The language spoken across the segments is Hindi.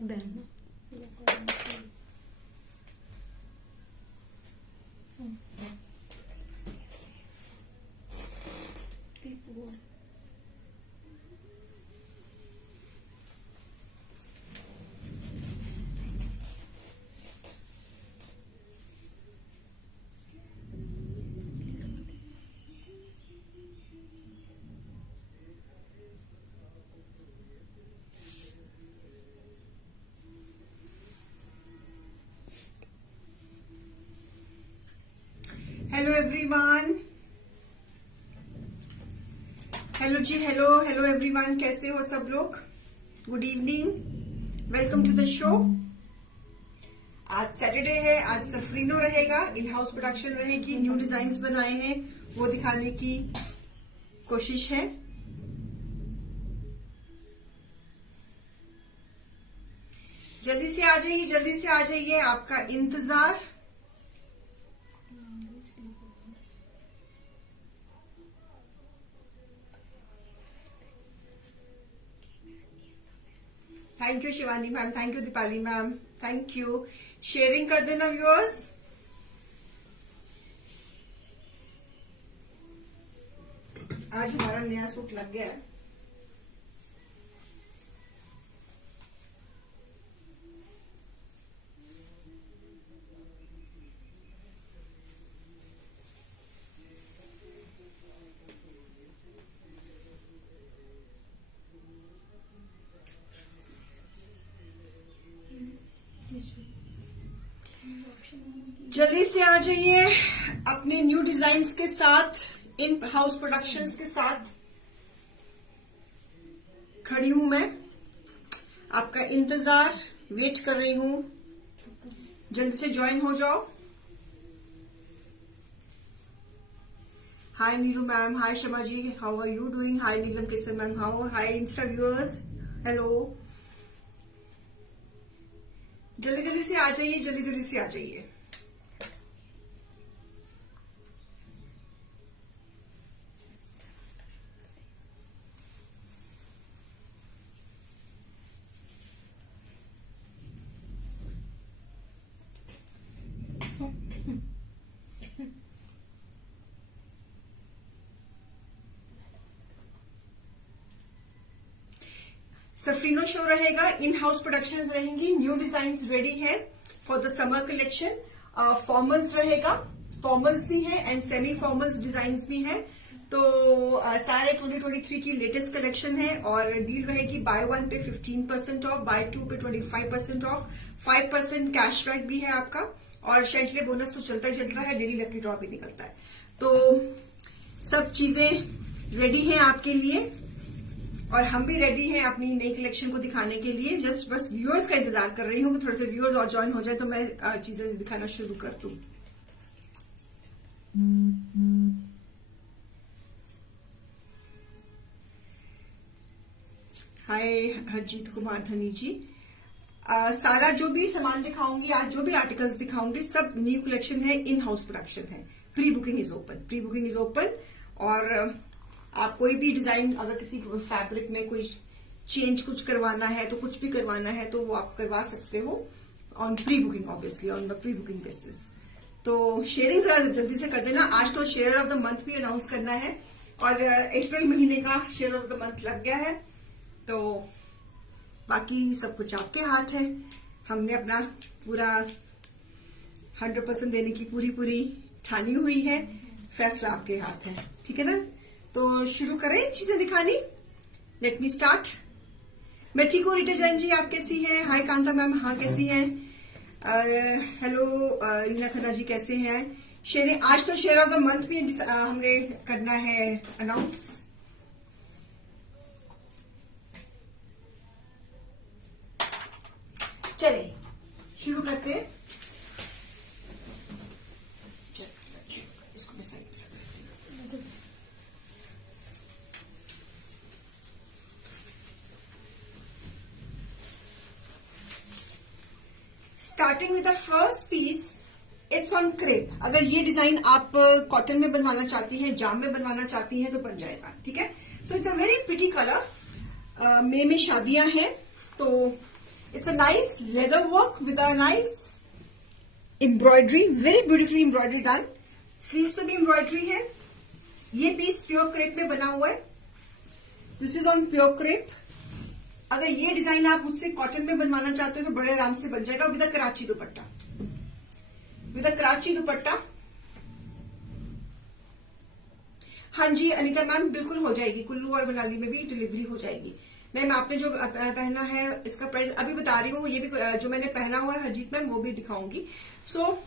बहन hello everyone, hello ji, hello hello everyone, कैसे हो सब लोग? Good evening, welcome to the show. आज सैटरडे है, आज सफरीनो रहेगा, इन हाउस प्रोडक्शन रहेगी, न्यू डिजाइन्स बनाए हैं वो दिखाने की कोशिश है। जल्दी से आ जाइए, जल्दी से आ जाइए, आपका इंतजार। Thank you Shivani ma'am, thank you Deepali ma'am, thank you. Sharing कर देना व्यूअर्स। आज हमारा नया सूट लग गया है। जल्दी से आ जाइए अपने न्यू डिजाइन्स के साथ, इन हाउस प्रोडक्शंस के साथ खड़ी हूं मैं, आपका इंतजार वेट कर रही हूं। जल्दी से ज्वाइन हो जाओ। Hi Neeru ma'am, hi Shama ji, how are you doing? Hi Neelam Kishan ma'am, how? Hi insta viewers, hello. जल्दी जल्दी से आ जाइए, जल्दी जल्दी से आ जाइए। सफरीनो शो रहेगा, इन हाउस प्रोडक्शंस रहेंगी, न्यू डिजाइन्स रेडी है for the summer collection. Formals रहेगा, फॉर्मल्स भी है एंड सेमी फॉर्मल्स डिजाइन्स भी है। तो सारे 2023 की लेटेस्ट कलेक्शन है और डील रहेगी बाय 1 पे 15% ऑफ, बाय 2 पे 25% ऑफ, 5% कैशबैक भी है आपका, और शेंटले बोनस तो चलता ही चलता है, डेली लकी ड्रॉ भी निकलता है। तो सब चीजें रेडी हैं आपके लिए और हम भी रेडी हैं अपनी नई कलेक्शन को दिखाने के लिए। जस्ट बस व्यूअर्स का इंतजार कर रही हूँ कि थोड़े से व्यूअर्स और ज्वाइन हो जाए तो मैं चीजें दिखाना शुरू कर दूं। हाय हरजीत कुमार धनी जी। सारा जो भी सामान दिखाऊंगी आज, जो भी आर्टिकल्स दिखाऊंगी, सब न्यू कलेक्शन है, इन हाउस प्रोडक्शन है। Pre booking is open, pre booking is open. और आप कोई भी डिजाइन, अगर किसी फैब्रिक में कोई चेंज कुछ करवाना है तो कुछ भी करवाना है तो वो आप करवा सकते हो on pre booking, obviously on the pre booking basis. तो शेयरिंग जरा जल्दी से कर देना। आज तो शेयर ऑफ द मंथ भी अनाउंस करना है और अप्रैल महीने का शेयर ऑफ द मंथ लग गया है, तो बाकी सब कुछ आपके हाथ है। हमने अपना पूरा 100% देने की पूरी ठानी हुई है, फैसला आपके हाथ है, ठीक है ना? तो शुरू करें चीजें दिखानी। Let me start. मैं ठीक हूँ रीटा जैन जी, आप कैसी हैं? हाय कांता मैम, हाँ कैसी हैं? हेलो रीना खन्ना जी, कैसे हैं? शेयर, आज तो शेयर ऑफ द मंथ भी हमने करना है अनाउंस। चलिए शुरू करते हैं। इसको मैं साइड पे रख देती हूँ। Starting with the first piece, it's on crepe. अगर ये डिजाइन आप कॉटन में बनवाना चाहती हैं, जाम में बनवाना चाहती हैं तो बन जाएगा, ठीक है? So it's a very pretty colour. मई में शादियां हैं तो it's a nice leather work with a nice embroidery, very beautifully embroidery done. Sleeves पे भी एम्ब्रॉयडरी है। ये पीस प्योर क्रेप में बना हुआ है। This is on pure crepe. अगर ये डिजाइन आप मुझसे कॉटन में बनवाना चाहते हो तो बड़े आराम से बन जाएगा with a Karachi dupatta, with a Karachi दुपट्टा। हाँ जी अनीता मैम, बिल्कुल हो जाएगी। कुल्लू और मनाली में भी डिलीवरी हो जाएगी। मैम आपने जो पहना है इसका प्राइस अभी बता रही हूँ, ये भी जो मैंने पहना हुआ है हरजीत मैम वो भी दिखाऊंगी। So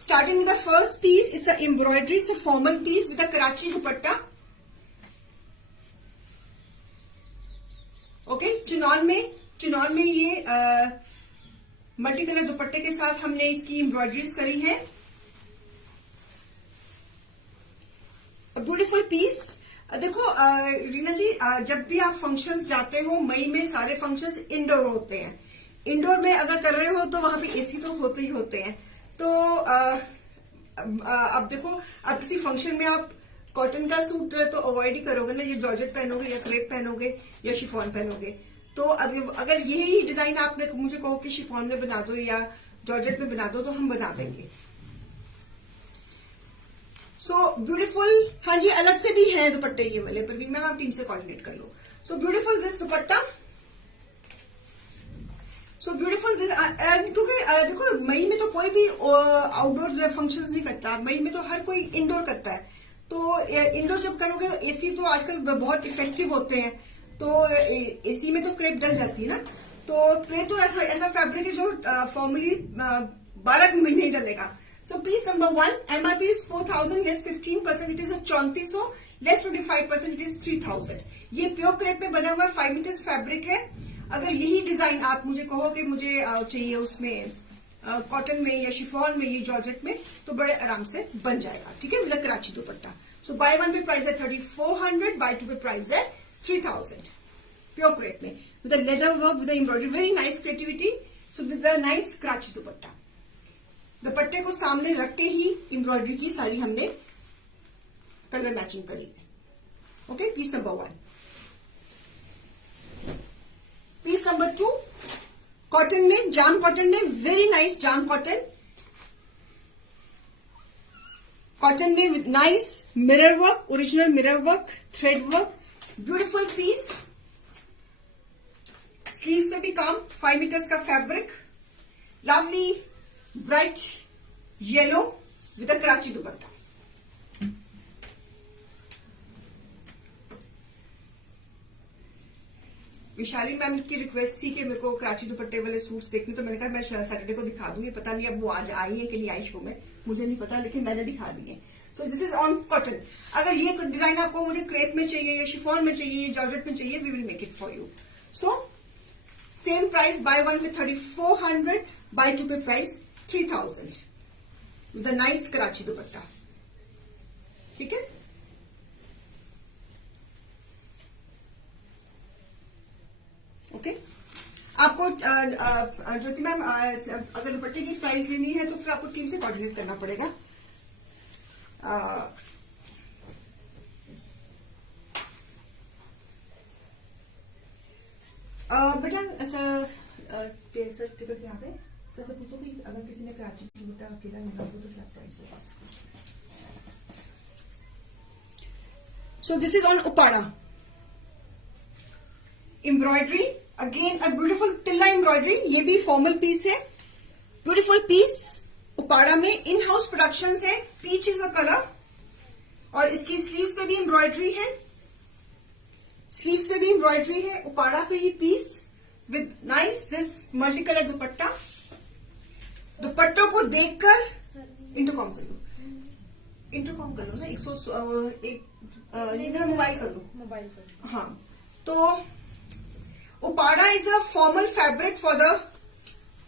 starting with the first piece, it's a embroidery, it's a formal piece with a Karachi dupatta. Okay, chinon में ये मल्टी कलर दुपट्टे के साथ हमने इसकी एम्ब्रॉयडरीज करी है। Beautiful piece. देखो रीना जी, जब भी आप फंक्शंस जाते हो, मई में सारे फंक्शंस इंडोर होते हैं। इंडोर में अगर कर रहे हो तो वहां पे एसी तो होते ही होते हैं। तो अब देखो, अब किसी फंक्शन में आप कॉटन का सूट तो अवॉइड ही करोगे ना, ये जॉर्जेट पहनोगे या क्रेप पहनोगे या शिफॉन पहनोगे। तो अब अगर यही डिजाइन आपने मुझे कहो कि शिफॉन में बना दो या जॉर्जेट में बना दो तो हम बना देंगे। So beautiful. हाँ जी, अलग से भी है दुपट्टे ये वाले, पर भी मैम आप टीम से कोऑर्डिनेट कर लो। So beautiful this dupatta, so beautiful this. क्योंकि देखो मई में तो कोई भी आउटडोर फंक्शंस नहीं करता, मई में तो हर कोई इंडोर करता है। तो इंडोर जब करोगे तो एसी तो आजकल बहुत इफेक्टिव होते हैं, तो एसी में तो क्रेप डल जाती है ना। तो क्रेप तो ऐसा फैब्रिक है जो फॉर्मली 12 महीने ही डलेगा। So piece number 1, MRP is 4,000, less 15%, it is a 3400, less 25%, it is 3,000। ये प्योर क्रेप में बना हुआ 5 मीटर्स फैब्रिक है। अगर यही डिजाइन आप मुझे कहो कि मुझे चाहिए उसमें कॉटन में या शिफॉन में, ये जॉर्जेट में, तो बड़े आराम से बन जाएगा। ठीक है, मतलब कराची दुपट्टा। सो बाय वन पे प्राइस है 3400, बाय टू पे प्राइस है 3000 प्योर क्रेप में with leather work, with embroidery, very nice creativity. So with nice Karachi दुपट्टा। दुपट्टे को सामने रख के ही एम्ब्रॉयडरी की सारी हमने कलर मैचिंग करी है। Okay, piece number 1। Piece number 2, cotton में, जाम कॉटन में, very nice jam cotton. Cotton में with nice mirror work, original mirror work, thread work, beautiful piece. Sleeves पे भी काम, 5 मीटर्स का fabric, lovely bright yellow with a Karachi dupatta. Vishali ma'am की रिक्वेस्ट थी कि मेरे को कराची दुपट्टे वाले सूट्स देखने, तो मैंने कहा मैं सैटरडे को दिखा दूंगी। पता नहीं अब वो आज आई है कि नहीं आई शो में, मुझे नहीं पता, लेकिन मैंने दिखा दी है। सो दिस इज ऑन कॉटन। अगर ये डिजाइन आपको मुझे क्रेप में चाहिए या शिफॉन में चाहिए या जॉर्जेट में चाहिए, we will make it for you. So same price, buy one pay 3400, buy two pay price 3000 with a nice Karachi dupatta. ठीक है, ओके। आपको ज्योति मैम अगर दुपट्टे की प्राइस लेनी है तो फिर आपको टीम से कोऑर्डिनेट करना पड़ेगा। बेटा सर टिकट यहाँ पे सर से पूछो कि अगर किसी ने कराची दुपट्टा अकेला लेना हो तो क्या प्राइस होगा इसका। सो दिस इज ऑन उपाड़ा एम्ब्रॉयडरी, अगेन अ ब्यूटीफुल तिल्ला एम्ब्रॉयडरी। ये भी फॉर्मल पीस है, ब्यूटीफुल पीस। उपाड़ा में इन हाउस प्रोडक्शन है, पीच इज अ कलर, और इसकी स्लीव्स पे भी एम्ब्रॉयडरी है, स्लीव्स पे भी एम्ब्रॉयडरी है। उपाड़ा पे ही piece with nice this multi colour dupatta. दुपट्टों को देखकर इंटरकॉम कर लो, इंटरकॉम कर लो ना, 101 मोबाइल कर लो, मोबाइल कर। हाँ, तो Uppada is a formal fabric for the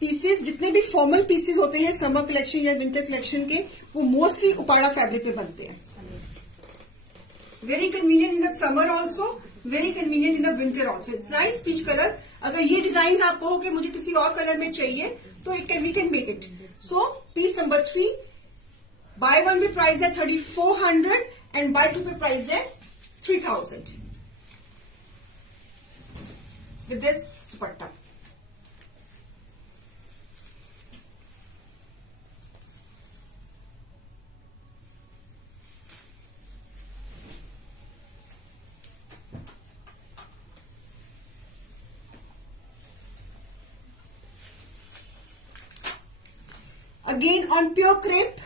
pieces. जितने भी फॉर्मल पीसेस होते हैं समर कलेक्शन या विंटर कलेक्शन के, वो मोस्टली उपाड़ा फैब्रिक पे बनते हैं। Very convenient in the summer also, very convenient in the winter also. It's nice peach colour. अगर ये डिजाइन आप कहो कि मुझे किसी और कलर में चाहिए तो we can make it. So piece number 3, buy one pay price है 3400 and buy two pay price है 3000। with this dupatta. Again on pure crepe,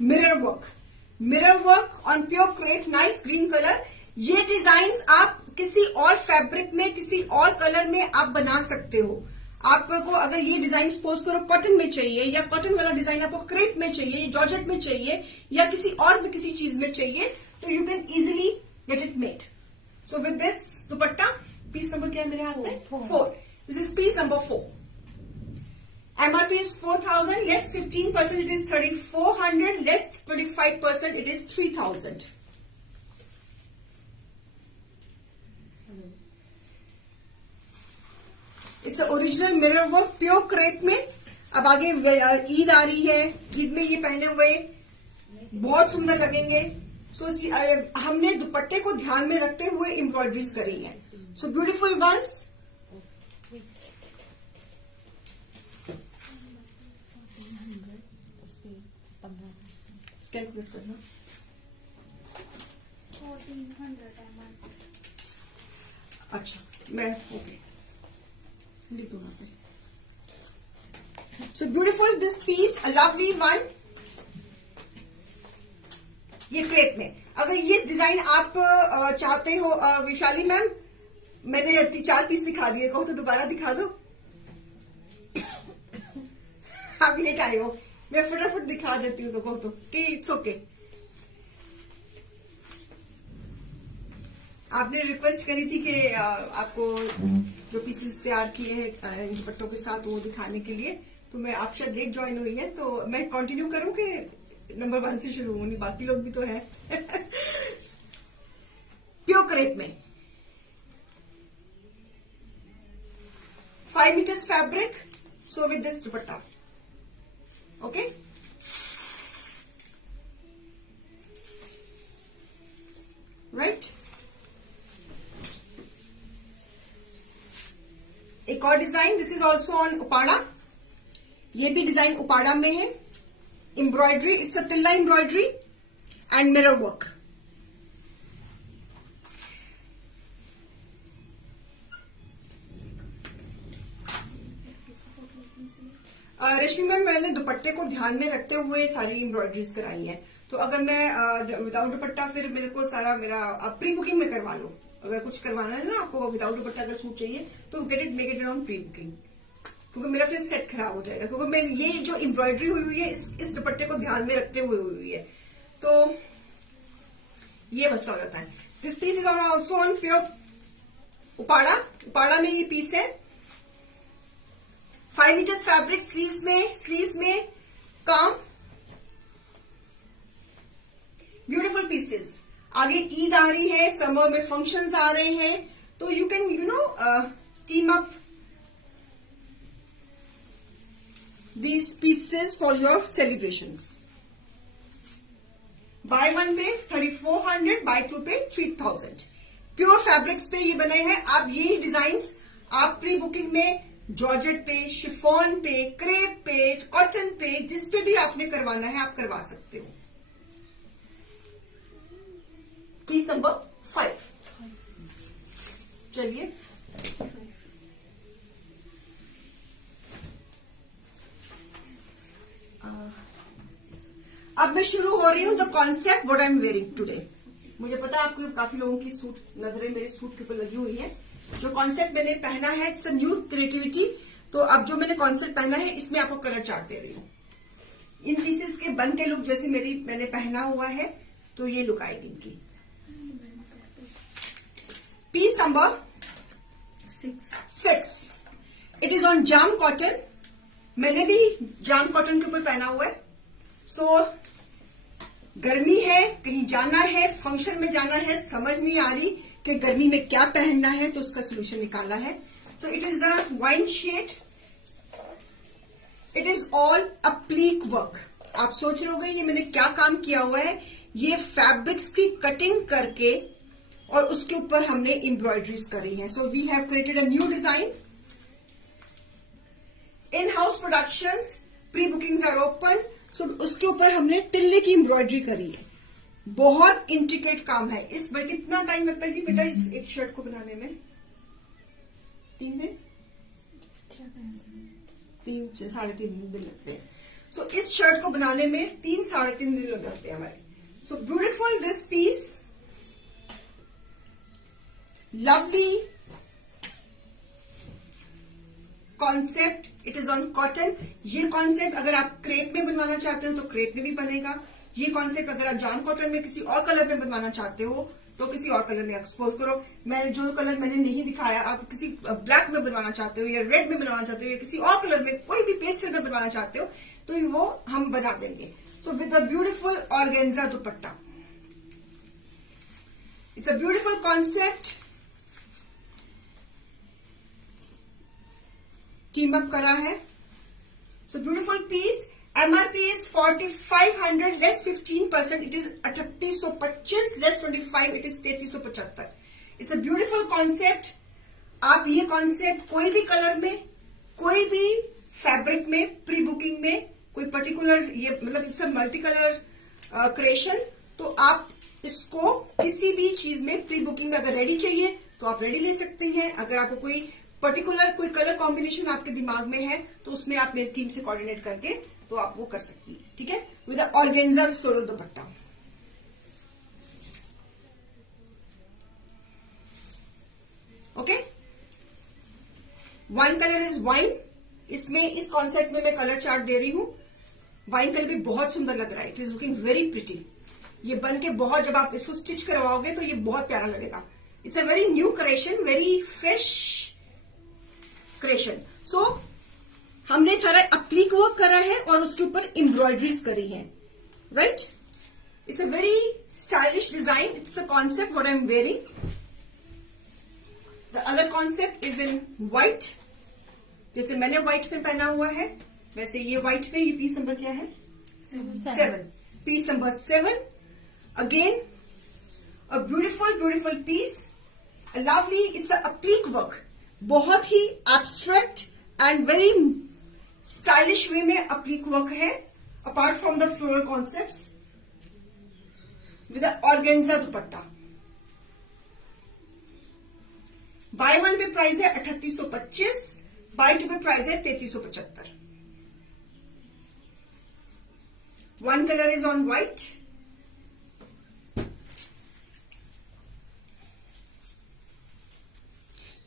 mirror work on pure crepe, nice green color. ये डिजाइन्स आप किसी और फैब्रिक में, किसी और कलर में आप बना सकते हो. आपको अगर ये डिजाइन सपोज करो कॉटन में चाहिए, या कॉटन वाला डिजाइन आपको क्रेप में चाहिए, जॉर्जेट में चाहिए, या किसी और में किसी चीज में चाहिए, तो you can easily get it made. So with this dupatta, piece number क्या है मेरे हाथ में? 4. This is piece number 4. MRP is 4,000, less 15%, it is 3,400, less 25%, it is 3,000. It's a original mirror work, pure crepe में. अब आगे ईद आ रही है, ईद में ये पहने हुए बहुत सुंदर लगेंगे. सो हमने दुपट्टे को ध्यान में रखते हुए एम्ब्रॉयडरीज करी है. So beautiful once. कैलकुलेट करना. 1400 अच्छा, मैं ओके लिख दूंगा पे. So beautiful this piece, a lovely one. ये क्रेप में. अगर ये डिजाइन आप चाहते हो विशाली मैम, मैंने 4 पीस दिखा दिए, कहो तो दोबारा दिखा दो. आप लेट आए हो, मैं फटाफट दिखा देती हूँ, तो कहो तो कि इट्स ओके. आपने रिक्वेस्ट करी थी कि आपको जो पीसेस तैयार किए हैं इन दुपट्टों के साथ वो दिखाने के लिए, तो मैं आप शायद लेट ज्वाइन हुई है, तो मैं कंटिन्यू करूं कि नंबर 1 से शुरू होंगी? बाकी लोग भी तो हैं. प्योर क्रेप में 5 metres fabric. So with this dupatta. Okay, right. एक और design, this is also on Uppada. ये भी डिजाइन उपाड़ा में है. Embroidery, it's a tilla embroidery and mirror work. Rashmi ma'am, मैंने दुपट्टे को ध्यान में रखते हुए सारी एम्ब्रॉयडरीज कराई है. तो अगर मैं विदाउट दुपट्टा, फिर मेरे को सारा मेरा प्री बुकिंग में करवा लो. अगर कुछ करवाना है ना आपको विदाउट दुपट्टा अगर सूट चाहिए, तो make it on pre booking, क्योंकि मेरा फिर सेट खराब हो जाएगा. क्योंकि मैं ये जो एम्ब्रॉयडरी हुई है इस दुपट्टे को ध्यान में रखते हुए हुई है, तो ये मसला हो जाता है. This piece is also on pure Uppada में ये पीस है. 5 मीटर्स फैब्रिक, स्लीव्स में काम. Beautiful pieces. आगे ईद आ रही है, समर में फंक्शंस आ रहे हैं, तो you can team up these pieces for your celebrations. Buy 1 पे 3,400, buy 2 पे 3,000. प्योर फैब्रिक्स पे ये बने हैं. आप ये डिजाइन्स आप प्री बुकिंग में जॉर्जेट पे, शिफॉन पे, क्रेप पे, कॉटन पे, जिस पे भी आपने करवाना है आप करवा सकते हो. Piece number 5. चलिए, अब मैं शुरू हो रही हूं the concept what I am wearing today. मुझे पता है आपको काफी लोगों की सूट नजरें मेरे सूट के ऊपर लगी हुई है. जो कॉन्सेप्ट मैंने पहना है इट्स अ न्यू क्रिएटिविटी. तो अब जो मैंने कॉन्सेप्ट पहना है इसमें आपको कलर चार्ट दे रही हूँ. इन पीसेस के बन के लुक जैसे मैंने पहना हुआ है, तो ये लुक आएगी इनकी. Piece number 6. It is on jam cotton. मैंने भी जाम कॉटन के ऊपर पहना हुआ है. सो गर्मी है, कहीं जाना है, फंक्शन में जाना है, समझ नहीं आ रही कि गर्मी में क्या पहनना है, तो उसका सोल्यूशन निकाला है. So it is the wine shade. It is all applique work. आप सोच रहे होंगे ये मैंने क्या काम किया हुआ है. ये फैब्रिक्स की कटिंग करके और उसके ऊपर हमने एम्ब्रॉयडरीज करी है. So we have created a new design. In house productions, pre bookings are open. So उसके ऊपर हमने तिल्ले की एम्ब्रॉयडरी करी है. बहुत इंट्रिकेट काम है. इसमें कितना टाइम लगता है जी बेटा इस एक शर्ट को बनाने में? 3 दिन, 3-3.5 दिन लगते हैं. सो इस शर्ट को बनाने में 3-3.5 दिन लग जाते हैं हमारे. So beautiful this piece, lovely concept. It is on cotton. ये कॉन्सेप्ट अगर आप क्रेप में बनवाना चाहते हो तो क्रेप में भी बनेगा. ये कॉन्सेप्ट अगर आप जॉन कॉटन में किसी और कलर में बनवाना चाहते हो तो किसी और कलर में एक्सपोज करो. मैं जो कलर मैंने नहीं दिखाया, आप किसी ब्लैक में बनवाना चाहते हो या रेड में बनवाना चाहते हो या किसी और कलर में, कोई भी पेस्टल में बनवाना चाहते हो तो वो हम बना देंगे. So with a beautiful organza dupatta. It's a beautiful concept. Team up करा है. So beautiful piece. MRP is 4500 less 15%. It is 3825 less 25. It is 3375. It's a beautiful concept. आप ये कॉन्सेप्ट कोई भी कलर में, कोई भी फैब्रिक में, प्री बुकिंग में, कोई पर्टिकुलर, ये मतलब it's a multi colour creation. तो आप इसको किसी भी चीज में प्री बुकिंग में अगर रेडी चाहिए तो आप रेडी ले सकते हैं. अगर आपको कोई पर्टिकुलर कोई कलर कॉम्बिनेशन आपके दिमाग में है तो उसमें आप मेरी टीम से कोऑर्डिनेट करके तो आप वो कर सकती हैं. ठीक है. With organza floral dupatta. Okay. Wine colour is wine. इसमें इस कॉन्सेप्ट में मैं कलर चार्ट दे रही हूं. वाइन कलर भी बहुत सुंदर लग रहा है. It is looking very pretty. ये बन के बहुत, जब आप इसको स्टिच करवाओगे तो ये बहुत प्यारा लगेगा. It's a very new creation, very fresh creation. So हमने सारा अप्लीक वर्क करा है और उसके ऊपर एम्ब्रॉयडरीज करी है. Right. It's a very stylish design. It's a concept what I am wearing. The other concept is in white. जैसे मैंने व्हाइट में पहना हुआ है वैसे ये व्हाइट में. ये पीस नंबर क्या है? 7. Piece number 7. Again a beautiful piece. Lovely. It's a applique work. बहुत ही abstract and very stylish way में अप्लीक वर्क है. Apart from the floral concepts with organza dupatta. Buy 1 pay price है 3825. बाय 2 पे प्राइस है 3375. One colour is on white.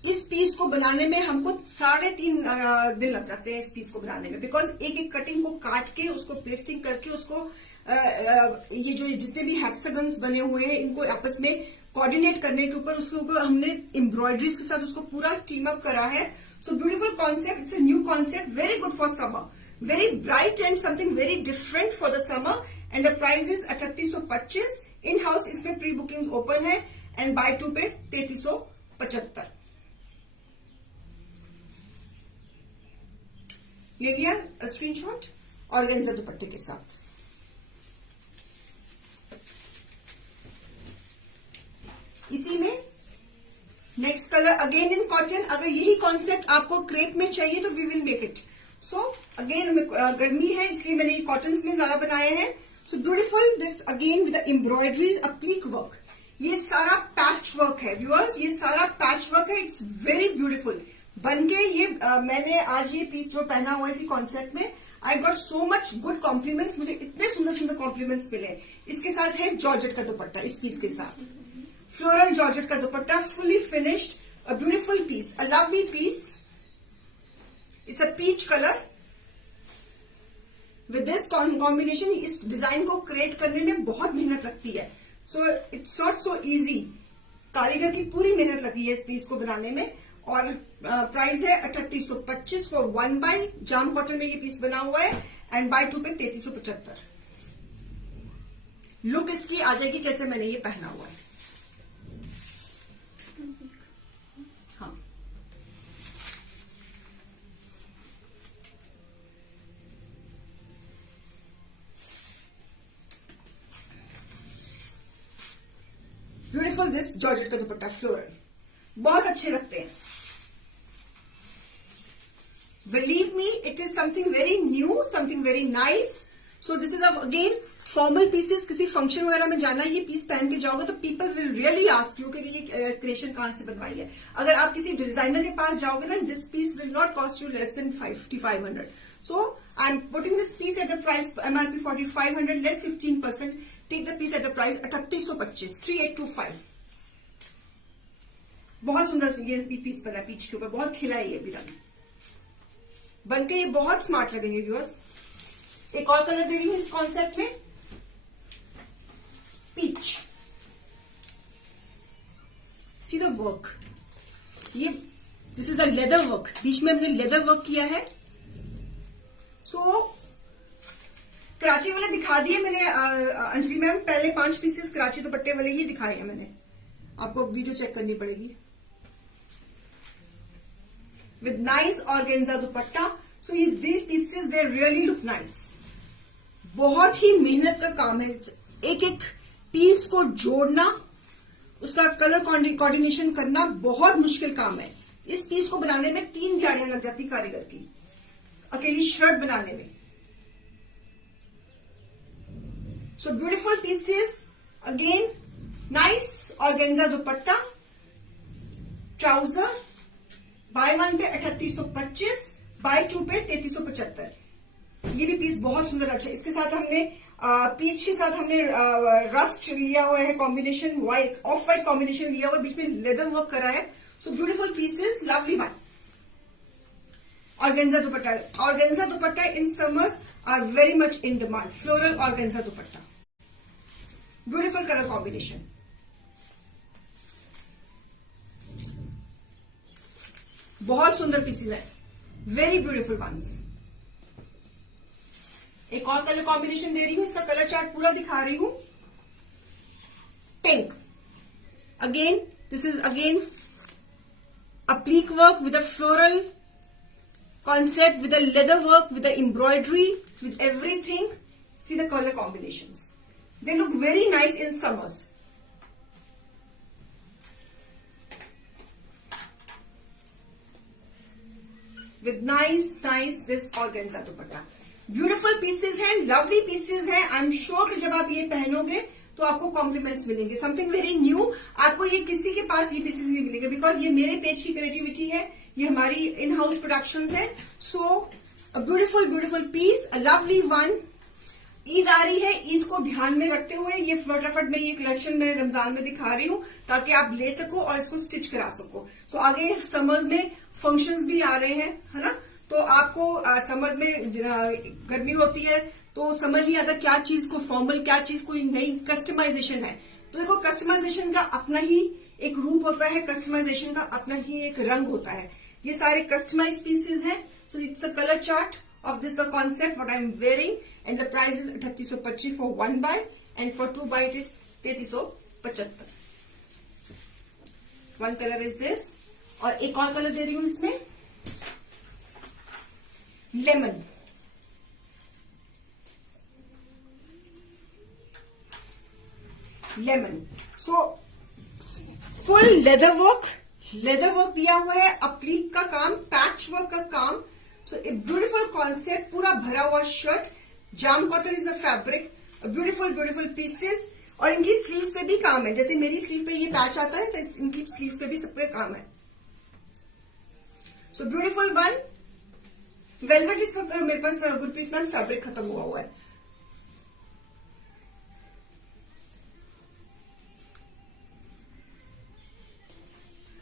इस पीस को बनाने में हमको 3.5 दिन लग जाते हैं इस पीस को बनाने में. बिकॉज एक एक कटिंग को काट के उसको पेस्टिंग करके उसको ये जो जितने भी हेक्सागन्स बने हुए हैं इनको आपस में कोऑर्डिनेट करने के ऊपर, उसके ऊपर हमने एम्ब्रॉयडरीज के साथ उसको पूरा टीम अप करा है. So beautiful concept. It's a new concept, very good for summer, very bright and something very different for the summer. And the price is 3825. In house इसमें प्री बुकिंग ओपन है एंड बाय 2 पे 3375. ये लिया स्क्रीनशॉट ऑर्गेन्जा दुपट्टे के साथ. इसी में next colour again in cotton. अगर यही कॉन्सेप्ट आपको क्रेप में चाहिए तो we will make it. So again गर्मी है इसलिए मैंने ये कॉटन में ज्यादा बनाए हैं. So beautiful this again with embroideries, applique work. ये सारा पैच वर्क है व्यूअर्स. ये सारा पैच वर्क है. It's very beautiful. बनके ये मैंने आज ये पीस जो पहना हुआ है इसी कॉन्सेप्ट में, I got so much good compliments. मुझे इतने सुंदर सुंदर कॉम्प्लीमेंट्स मिले. इसके साथ है जॉर्जेट का दुपट्टा. इस पीस के साथ फ्लोरल जॉर्जेट का dupatta, fully finished, a beautiful piece, a lovely piece. It's a peach colour. With this combination इस डिजाइन को क्रिएट करने में बहुत मेहनत लगती है. So it's not so easy. कारीगर की पूरी मेहनत लगी है इस पीस को बनाने में. और प्राइस है 3825 फॉर 1 बाय. जाम कॉटन में ये पीस बना हुआ है एंड बाय 2 पे 3375. लुक इसकी आ जाएगी जैसे मैंने ये पहना हुआ है. हाँ. ब्यूटीफुल ऑफ दिस जॉर्जेट का दुपट्टा फ्लोरल, बहुत अच्छे लगते हैं. Believe me, it is something very new, something very nice. So this is again formal pieces. किसी फंक्शन वगैरह में जाना, ये पीस पहन के जाओगे तो people will really ask you कि ये क्रिएशन कहां से बनवाई है. अगर आप किसी डिजाइनर के पास जाओगे ना, this piece will not cost you less than 5,500. So I am putting this piece at the price MRP 4,500 less 15%. Take the piece at the price 3,825, 3,825. बहुत सुंदर ये पीस बना पीच के ऊपर, बहुत खिला है ये भी रंग. बनके ये बहुत स्मार्ट लगेंगे व्यूअर्स. एक और कलर दे रही हूं इस कॉन्सेप्ट में, पीच. सी द वर्क, ये this is the leather work. बीच में हमने लेदर वर्क किया है. सो कराची वाले दिखा दिए मैंने अंजलि मैम. पहले 5 पीसेस कराची दुपट्टे वाले ही दिखाए हैं मैंने. आपको वीडियो चेक करनी पड़ेगी. with nice organza dupatta. So these pieces they really look nice. बहुत ही मेहनत का काम है. एक एक पीस को जोड़ना, उसका कलर कोऑर्डिनेशन करना बहुत मुश्किल काम है. इस पीस को बनाने में 3 दिहाड़ियां लग जाती कारीगर की, अकेली शर्ट बनाने में. So beautiful pieces. Again nice organza dupatta, trouser. Buy 1 pay 3825, bye 2 pay 3375. ये भी पीस बहुत सुंदर अच्छा है. इसके साथ हमने पीच के साथ हमने रस्ट लिया हुआ है combination, white off white combination लिया हुआ है, बीच में लेदर वर्क करा है. So beautiful pieces, lovely one. Organza dupatta. Organza dupatta in summers are very much in demand. Floral organza dupatta, beautiful colour combination. बहुत सुंदर पीसेस है, वेरी ब्यूटीफुल वंस. एक और कलर कॉम्बिनेशन दे रही हूं, इसका कलर चार्ट पूरा दिखा रही हूं. Pink. Again this is again applique work with a floral concept, with the leather work, with the embroidery, with everything. See the color combinations. They look very nice in summers. With nice this organza dupatta. Beautiful pieces हैं, lovely pieces हैं. I'm sure कि जब आप ये पहनोगे तो आपको कॉम्प्लीमेंट्स मिलेंगे. Something very new. आपको ये किसी के पास ये पीसेस नहीं मिलेंगे, बिकॉज ये मेरे पेज की क्रिएटिविटी है, ये हमारी इन हाउस प्रोडक्शंस है. So a beautiful piece, a lovely one. Eid आ रही है, ईद को ध्यान में रखते हुए ये फटाफट में ये कलेक्शन मैं रमजान में दिखा रही हूँ, ताकि आप ले सको और इसको स्टिच करा सको. सो आगे समर्स में फंक्शंस भी आ रहे हैं, है ना. तो आपको समर्स में गर्मी होती है तो समझ नहीं आता क्या चीज को फॉर्मल, क्या चीज कोई नई कस्टमाइजेशन है. तो देखो, कस्टमाइजेशन का अपना ही एक रूप होता है, कस्टमाइजेशन का अपना ही एक रंग होता है. ये सारे कस्टमाइज पीसेस हैं. सो it's a colour chart of this the concept what I am wearing, and the price is 3825 for 1 buy, and for 2 buy it is 3375. One color is this, और एक और कलर दे रही हूं इसमें, lemon. Lemon. So full leather work दिया हुआ है, अप्लीक का काम, पैच वर्क का काम. So a beautiful concept, पूरा भरा हुआ shirt. Jam cotton is the fabric. Beautiful pieces. और इनकी स्लीव्स पे भी काम है, जैसे मेरी स्लीव पे ये पैच आता है, तो इनकी स्लीव्स पे भी सब पे काम है. So beautiful one. वेलवेट इस वक्त मेरे पास गुरप्रीत मैम फैब्रिक खत्म हुआ है.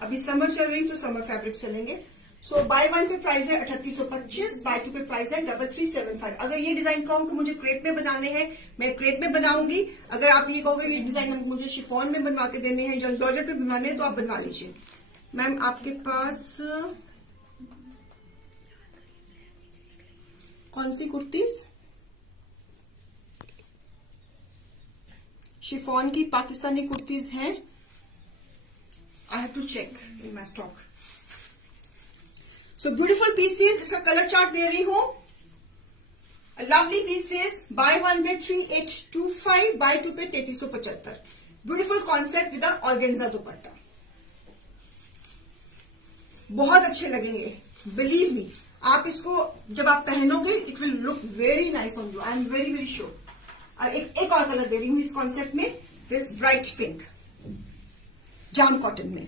अभी समर चल रही तो समर फैब्रिक चलेंगे. सो बाय 1 पे प्राइस है 3825, बाय 2 पे प्राइस है 3375. अगर ये डिजाइन कहो कि मुझे क्रेप में बनाने हैं, मैं क्रेप में बनाऊंगी. अगर आप ये कहोगे ये डिजाइन मुझे शिफॉन में बनवा के देने हैं या जॉर्जेट पे बनवाने हैं, तो आप बनवा लीजिए. मैम आपके पास कौन सी कुर्तीज? शिफॉन की पाकिस्तानी कुर्तीज हैं. I have to check in my stock. So beautiful pieces. इसका कलर चार्ट दे रही हूं. Lovely pieces. Bye 1 pay 3825, bye 2 pay 3375. Beautiful concept with organza dupatta, बहुत अच्छे लगेंगे, बिलीव मी। आप इसको जब आप पहनोगे it will look very nice on you, I am very very sure. एक और कलर दे रही हूं इस कॉन्सेप्ट में, this bright pink jam cotton में।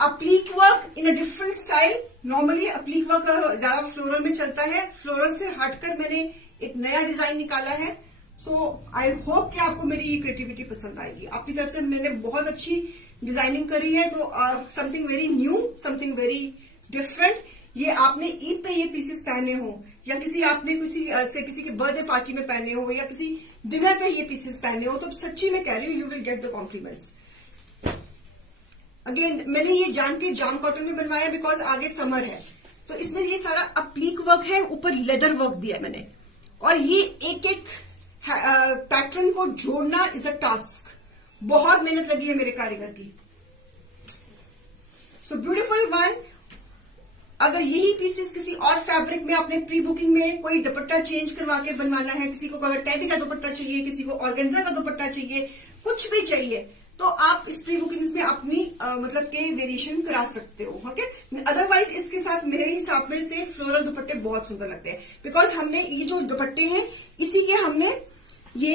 Applique work in a different style. Normally applique work ज्यादा फ्लोरल में चलता है, फ्लोरल से हटकर मैंने एक नया डिजाइन निकाला है। सो आई होप कि आपको मेरी ये क्रिएटिविटी पसंद आएगी। आपकी तरफ से मैंने बहुत अच्छी डिजाइनिंग करी है, तो something very new, something very different. ये आपने ईद पे ये पीसेस पहने हो, या किसी आपने किसी के बर्थडे पार्टी में पहने हो, या किसी डिनर पे ये पीसेस पहने हो, तो सच्ची में कह रही हूँ you will get the compliments. Again मैंने ये जान के जाम कॉटन में बनवाया बिकॉज आगे समर है, तो इसमें ये सारा अप्लीक वर्क है, ऊपर लेदर वर्क दिया है मैंने, और ये एक एक पैटर्न को जोड़ना इज अ टास्क। बहुत मेहनत लगी है मेरे कारीगर की। So beautiful one. अगर यही पीसेस किसी और फैब्रिक में अपने प्री बुकिंग में कोई दुपट्टा चेंज करवा के बनवाना है, किसी को टेडी का दुपट्टा चाहिए, किसी को ऑर्गेन्जा का दुपट्टा चाहिए, कुछ भी चाहिए, तो आप इस प्री बुकिंग्स में अपनी मतलब के वेरिएशन करा सकते हो। ओके, अदरवाइज इसके साथ मेरे हिसाब में से फ्लोरल दुपट्टे बहुत सुंदर लगते हैं, बिकॉज हमने ये जो दुपट्टे हैं इसी के हमने ये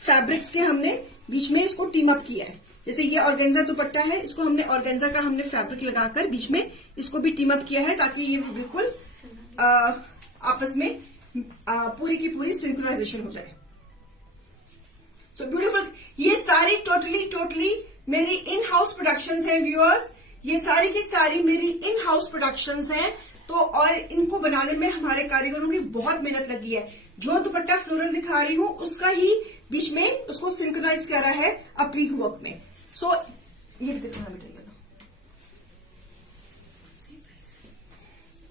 फैब्रिक्स के हमने बीच में इसको टीम अप किया है। जैसे ये ऑर्गेन्जा दुपट्टा है, इसको हमने ऑर्गेन्जा का हमने फैब्रिक लगाकर बीच में इसको भी टीम अप किया है, ताकि ये बिल्कुल आपस में पूरी की पूरी सिंक्रोनाइजेशन हो जाए। So beautiful. ये सारी टोटली मेरी इन हाउस प्रोडक्शंस हैं व्यूअर्स, ये सारी की सारी मेरी इन हाउस प्रोडक्शंस हैं। तो और इनको बनाने में हमारे कारीगरों की बहुत मेहनत लगी है। जो दुपट्टा फ्लोरल दिखा रही हूं उसका ही बीच में उसको सिंक्रोनाइज करा है अप्लीक वर्क में। सो ये दिखाना बेटा,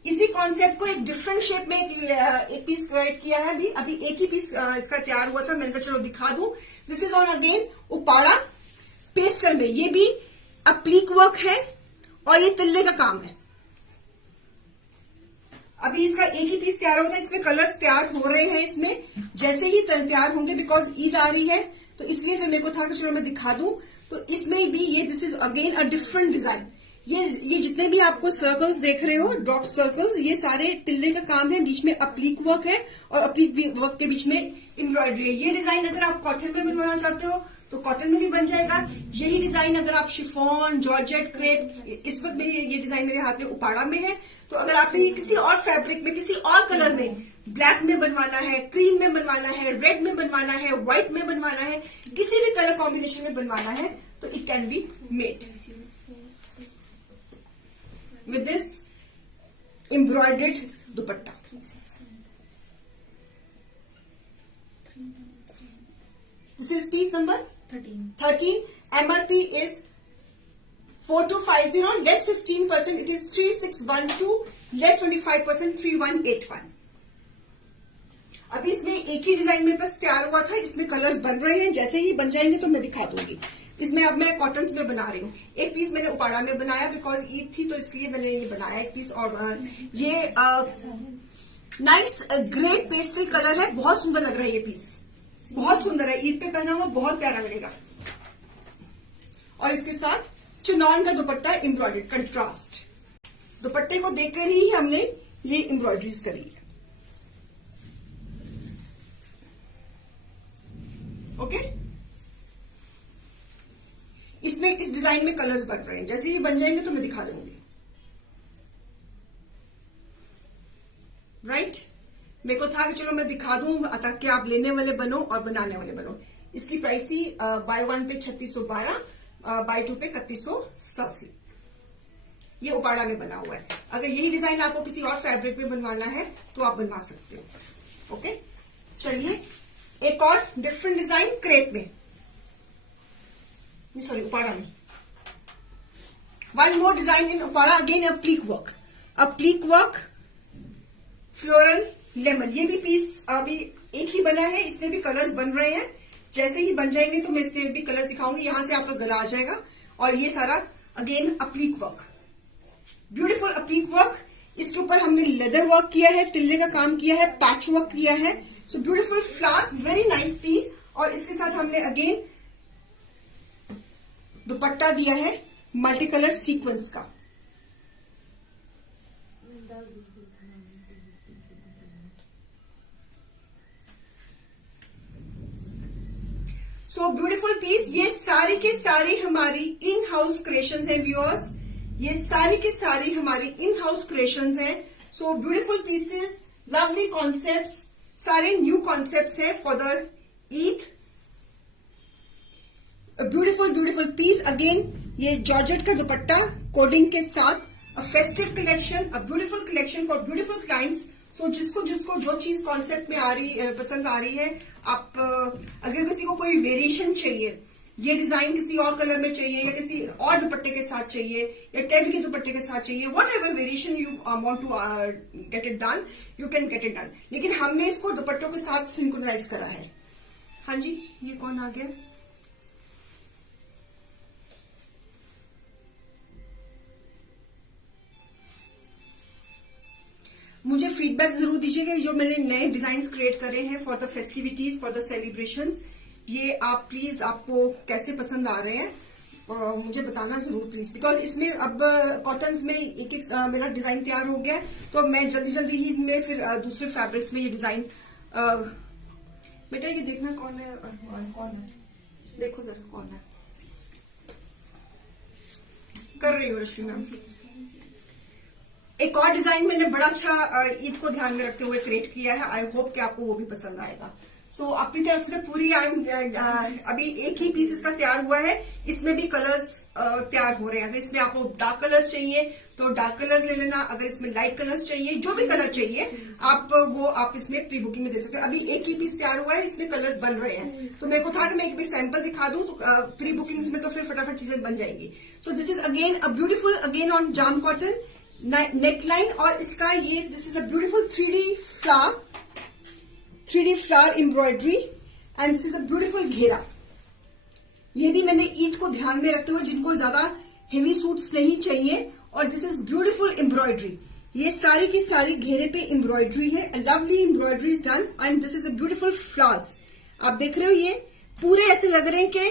इसी कॉन्सेप्ट को एक डिफरेंट शेप में एक पीस क्रिएट किया है। अभी एक ही पीस इसका तैयार हुआ था, मैंने कहा चलो दिखा दूं। This is on again Uppada pastel में, ये भी अप्लीक वर्क है और ये तिल्ले का काम है। अभी इसका एक ही पीस तैयार होता है, इसमें कलर्स तैयार हो रहे हैं। इसमें जैसे ही तैयार होंगे, बिकॉज ईद आ रही है तो इसलिए फिर मेरे को था कि चलो मैं दिखा दूं। तो इसमें भी ये this is again a different design. ये जितने भी आपको सर्कल्स देख रहे हो, डॉट सर्कल्स, ये सारे तिल्ले का काम है, बीच में अप्लीक वर्क है और अप्लीक वर्क के बीच में एम्ब्रॉयडरी है। ये डिजाइन अगर आप कॉटन में बनवाना चाहते हो तो कॉटन में भी बन जाएगा। यही डिजाइन अगर आप शिफॉन, जॉर्जेट, क्रेप, इस वक्त में ये डिजाइन मेरे हाथ में उपाड़ा में है, तो अगर आपने किसी और फैब्रिक में, किसी और कलर में, ब्लैक में बनवाना है, क्रीम में बनवाना है, रेड में बनवाना है, व्हाइट में बनवाना है, किसी भी कलर कॉम्बिनेशन में बनवाना है, तो it can be made with this embroidered dupatta. This is piece number 13. MRP is 4250, less 15%, it is 3612, less 25%, 3181. अभी इसमें एक ही डिजाइन मेरे पास तैयार हुआ था, इसमें कलर्स बन रहे हैं, जैसे ही बन जाएंगे तो मैं दिखा दूंगी। इसमें अब मैं कॉटन्स में बना रही हूँ। एक पीस मैंने उपाड़ा में बनाया बिकॉज ईद थी, तो इसलिए मैंने ये बनाया एक पीस। और ये नाइस ग्रेट पेस्टल कलर है, बहुत सुंदर लग रहा है ये पीस, बहुत सुंदर है। ईद पे पहना हुआ बहुत प्यारा लगेगा। और इसके साथ चिनॉन का दुपट्टा एम्ब्रॉयडर्ड कंट्रास्ट। दुपट्टे को देखकर ही हमने ये एम्ब्रॉयडरीज करी है। ओके, इसमें इस डिजाइन में कलर्स बन रहे हैं, जैसे ही बन जाएंगे तो मैं दिखा दूंगी। राइट, मेरे को था कि चलो मैं दिखा दूं ताकि आप लेने वाले बनो और बनाने वाले बनो। इसकी प्राइस थी बाय 1 पे 3612, बाय 2 पे 3187। ये उपाड़ा में बना हुआ है। अगर यही डिजाइन आपको किसी और फैब्रिक में बनवाना है तो आप बनवा सकते हो। ओके, चलिए एक और डिफरेंट डिजाइन क्रेप में, सॉरी उपाड़ा में। One more design in Uppada, again applique work floral lemon. ये भी पीस अभी एक ही बना है, इसमें भी कलर्स बन रहे हैं। जैसे ही बन जाएंगे तो मैं इसमें भी कलर्स दिखाऊंगी। यहां से आपका गला आ जाएगा। और ये सारा again applique work, beautiful अप्लीक work. इसके ऊपर हमने लेदर वर्क किया है, तिल्ले का काम किया है, पैच वर्क किया है। So beautiful flowers, very nice piece. और इसके साथ हमने अगेन दुपट्टा दिया है मल्टी कलर सीक्वेंस का। So beautiful piece. ये सारी के सारी हमारी इन हाउस क्रिएशंस हैं व्यूअर्स, ये सारी के सारी हमारी इन हाउस क्रिएशंस हैं। So beautiful pieces, lovely concepts, सारे न्यू कॉन्सेप्ट्स हैं for the Eid. Beautiful beautiful piece. Again ये जॉर्जेट का दुपट्टा कोडिंग के साथ, a festive collection, a beautiful collection for beautiful clients. So जिसको जिसको जो चीज कॉन्सेप्ट में आ रही पसंद आ रही है, आप अगर किसी को कोई वेरिएशन चाहिए, ये डिजाइन किसी और कलर में चाहिए या किसी और दुपट्टे के साथ चाहिए या टेब के दुपट्टे के साथ चाहिए, whatever variation you want to get it done, you can get it done. लेकिन हमने इसको दुपट्टों के साथ सिंक्रोनाइज करा है। हाँ जी, ये कौन आ गया? मुझे फीडबैक जरूर दीजिएगा। जो मैंने नए डिजाइन क्रिएट करे हैं for the festivities, for the celebrations, ये आप प्लीज, आपको कैसे पसंद आ रहे हैं मुझे बताना जरूर प्लीज। बिकॉज इसमें अब कॉटन्स में एक एक मेरा डिजाइन तैयार हो गया, तो मैं जल्दी जल्दी ही में फिर दूसरे फैब्रिक्स में ये डिजाइन। बेटा ये देखना कौन है, कौन है, देखो जरा कौन है। कर रही हूँ रश्मि मैम। एक और डिजाइन मैंने बड़ा अच्छा ईद को ध्यान में रखते हुए क्रिएट किया है। आई होप कि आपको वो भी पसंद आएगा। सो अपनी तरफ से पूरी अभी एक ही पीस इसका तैयार हुआ है, इसमें भी कलर्स तैयार हो रहे हैं। अगर इसमें आपको डार्क कलर्स चाहिए तो डार्क कलर्स ले लेना, अगर इसमें लाइट कलर्स चाहिए, जो भी कलर चाहिए आप इसमें प्री बुकिंग में दे सकते हो। अभी एक ही पीस तैयार हुआ है, इसमें कलर्स बन रहे हैं, तो मेरे को था कि मैं एक भी सैंपल दिखा दूं, तो प्री बुकिंग में तो फिर फटाफट चीजें बन जाएगी। सो this is again a beautiful, again on jam cotton neckline, और इसका ये this is a beautiful 3D flower embroidery, and this is a beautiful घेरा। ये भी मैंने ईद को ध्यान में रखते हुए, जिनको ज्यादा हेवी सूट्स नहीं चाहिए, और दिस इज ब्यूटीफुल एम्ब्रॉयडरी। ये सारी की सारी घेरे पे एम्ब्रॉयडरी है, lovely embroidery is done, and this is a beautiful flowers. आप देख रहे हो, ये पूरे ऐसे लग रहे हैं कि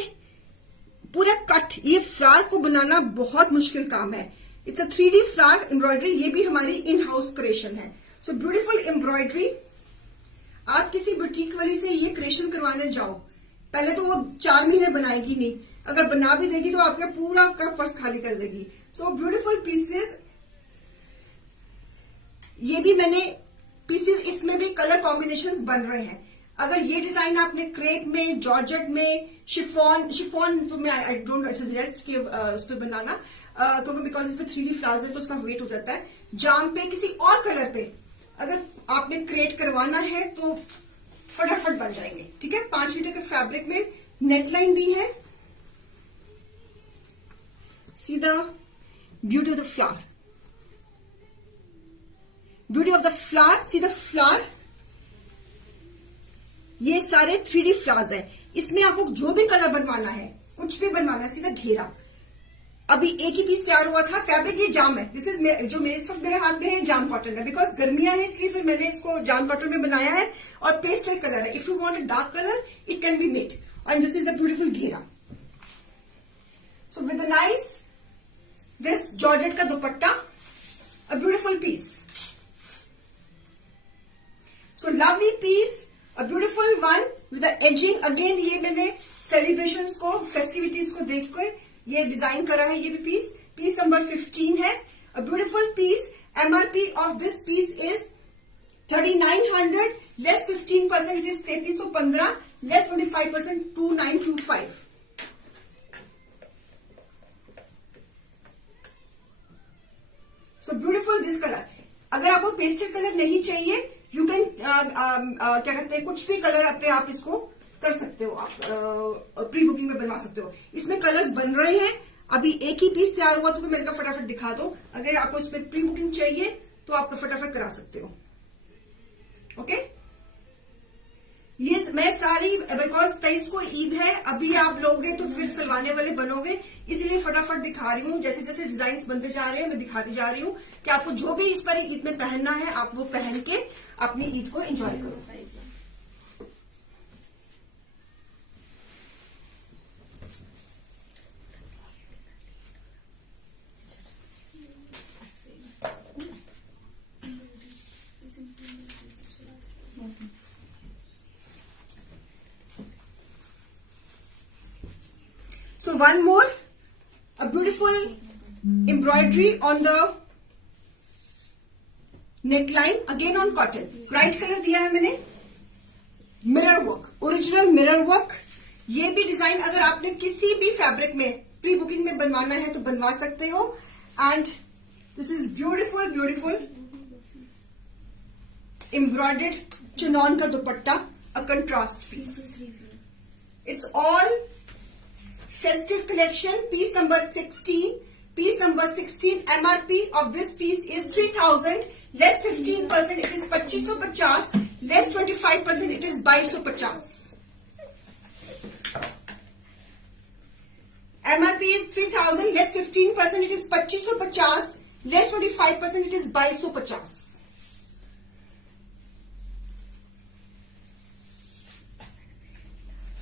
पूरा कट। ये फ्लावर को बनाना बहुत मुश्किल काम है। It's a 3D flower embroidery, ये भी हमारी इन हाउस क्रिएशन है। So beautiful embroidery. आप किसी बुटीक वाली से ये क्रिएशन करवाने जाओ, पहले तो वो 4 महीने बनाएगी नहीं, अगर बना भी देगी तो आपका पूरा का पर्स खाली कर देगी। सो ब्यूटीफुल पीसेस। ये भी मैंने पीसेस, इसमें भी कलर कॉम्बिनेशंस बन रहे हैं। अगर ये डिजाइन आपने क्रेप में, जॉर्जेट में, शिफॉन तो मैं आई डोंट सजेस्ट कि उस पर बनाना, क्योंकि बिकॉज इस पे 3D फ्लावर्स है तो उसका वेट हो जाता है। जाम पे, किसी और कलर पे अगर आपने क्रिएट करवाना है तो फटाफट बन जाएंगे। ठीक है, 5 मीटर के फैब्रिक में नेकलाइन दी है। सीधा beauty of the flower, beauty of the flower, see the flower. ये सारे 3D फ्लावर्स है। इसमें आपको जो भी कलर बनवाना है, कुछ भी बनवाना है, सीधा घेरा। अभी एक ही पीस तैयार हुआ था। फैब्रिक ये जाम है, दिस इज जो मेरे इस वक्त मेरे हाथ में है जाम कॉटन है, बिकॉज गर्मियां है इसलिए फिर मैंने इसको जाम कॉटन में बनाया है, और पेस्टल कलर है। If you want a dark colour it can be made, and this is the beautiful घेरा। So with a nice this georgette का dupatta, a beautiful piece. So lovely piece, a beautiful one with the edging. Again ये मैंने सेलिब्रेशंस को, फेस्टिविटीज को देखकर ये डिजाइन करा है। ये भी पीस नंबर 15 है। A beautiful piece. MRP of this piece is 3900, less 15% it is 3315, less 25% 2925। So beautiful this colour. अगर आपको पेस्टल कलर नहीं चाहिए, यू कैन क्या कहते हैं, कुछ भी कलर अपने आप इसको कर सकते हो, आप प्री बुकिंग में बनवा सकते हो। इसमें कलर्स बन रहे हैं। अभी एक ही पीस तैयार हुआ तो मैंने कहा फटाफट दिखा दो। अगर आपको इसमें प्री बुकिंग चाहिए तो आप फटाफट करा सकते हो। ओके, ये मैं सारी, बिकॉज 23 को ईद है, अभी आप लोगे तो फिर सिलवाने वाले बनोगे, इसीलिए फटाफट दिखा रही हूँ। जैसे जैसे डिजाइन बनते जा रहे हैं मैं दिखाती जा रही हूँ कि आपको जो भी इस पर ईद में पहनना है, आप वो पहन के अपनी ईद को एंजॉय करो। So one more, a beautiful embroidery on the neckline, again on cotton. Bright colour दिया है मैंने, mirror work, original mirror work. ये भी डिजाइन अगर आपने किसी भी फैब्रिक में प्री बुकिंग में बनवाना है तो बनवा सकते हो. And this is beautiful beautiful embroidered chinon का dupatta, a contrast piece. It's all festive collection, piece number 16. Piece number 16, MRP of this piece is 3,000, less 15%, it is 2550, less 25%, it is 2250. MRP is 3,000, less 15%, it is 2550, less 25%, it is 2250.